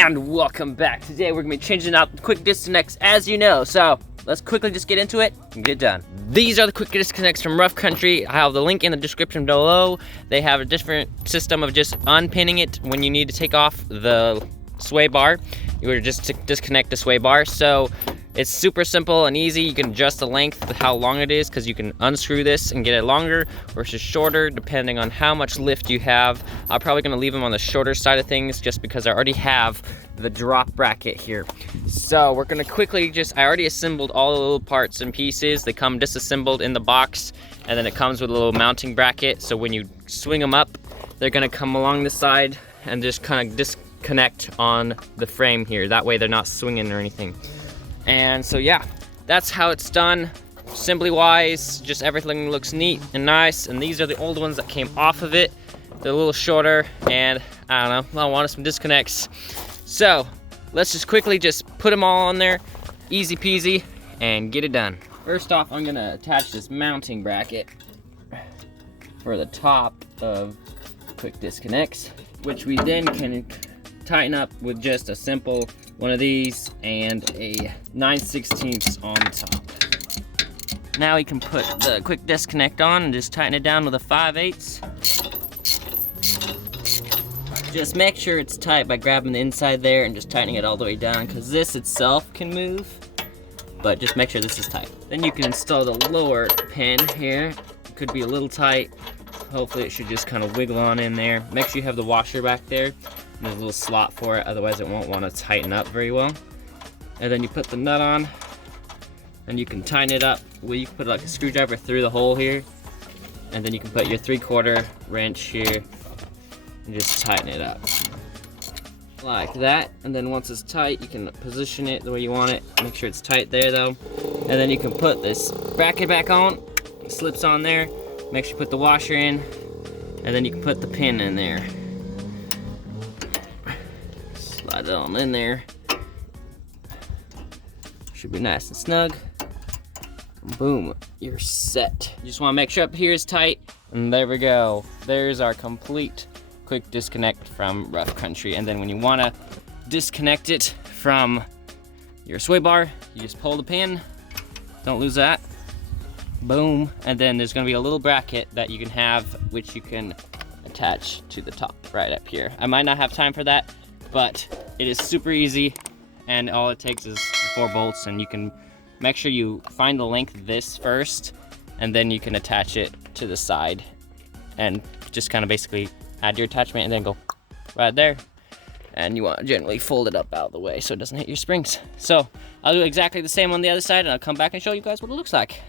And welcome back. Today we're gonna be changing out the quick disconnects, as you know. So let's quickly just get into it and get it done. These are the quick disconnects from Rough Country. I have the link in the description below. They have a different system of just unpinning it when you need to take off the sway bar. You would just disconnect the sway bar. So it's super simple and easy. You can adjust the length, how long it is, because you can unscrew this and get it longer versus shorter, depending on how much lift you have. I'm probably gonna leave them on the shorter side of things just because I already have the drop bracket here. So we're gonna quickly I already assembled all the little parts and pieces. They come disassembled in the box, and then it comes with a little mounting bracket. So when you swing them up, they're gonna come along the side and just kind of disconnect on the frame here. That way they're not swinging or anything. And so yeah, that's how it's done. Assembly wise, just everything looks neat and nice. And these are the old ones that came off of it. They're a little shorter, and I don't know, I wanted some disconnects. So let's just quickly just put them all on there, easy peasy, and get it done. First off, I'm gonna attach this mounting bracket for the top of quick disconnects, which we then can tighten up with just a simple one of these and a 9/16 on top. Now we can put the quick disconnect on and just tighten it down with a 5/8. Just make sure it's tight by grabbing the inside there and just tightening it all the way down, because this itself can move, but just make sure this is tight. Then you can install the lower pin here. It could be a little tight. Hopefully it should just kind of wiggle on in there. Make sure you have the washer back there. There's a little slot for it, otherwise it won't want to tighten up very well. And then you put the nut on, and you can tighten it up. Well, you can put like a screwdriver through the hole here, and then you can put your 3/4 wrench here and just tighten it up like that. And then once it's tight, you can position it the way you want it. Make sure it's tight there though. And then you can put this bracket back on. It slips on there. Make sure you put the washer in, and then you can put the pin in there. Slide it on in there. Should be nice and snug. Boom, you're set. You just want to make sure up here is tight, and there we go. There's our complete quick disconnect from Rough Country. And then when you want to disconnect it from your sway bar, you just pull the pin. Don't lose that. Boom. And then there's going to be a little bracket that you can have, which you can attach to the top right up here. I might not have time for that, but it is super easy, and all it takes is 4 bolts, and you can make sure you find the length of this first, and then you can attach it to the side and just kind of basically add your attachment and then go right there. And you want to generally fold it up out of the way so it doesn't hit your springs. So I'll do exactly the same on the other side, and I'll come back and show you guys what it looks like.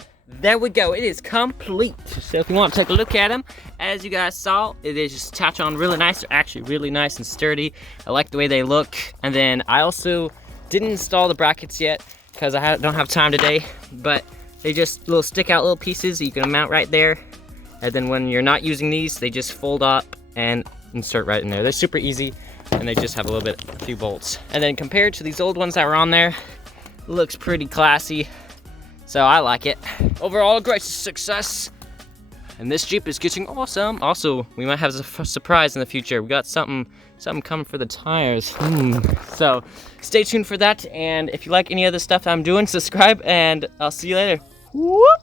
There we go, it is complete. So if you want to take a look at them, as you guys saw, it is just attached on really nice. They're actually really nice and sturdy. I like the way they look. And then I also didn't install the brackets yet because I don't have time today, but they just little stick out little pieces that you can mount right there. And then when you're not using these, they just fold up and insert right in there. They're super easy, and they just have a few bolts. And then compared to these old ones that were on there, it looks pretty classy. So I like it. Overall, great success. And this Jeep is getting awesome. Also, we might have a surprise in the future. We got something coming for the tires. So stay tuned for that. And if you like any other stuff I'm doing, subscribe, and I'll see you later. Whoop.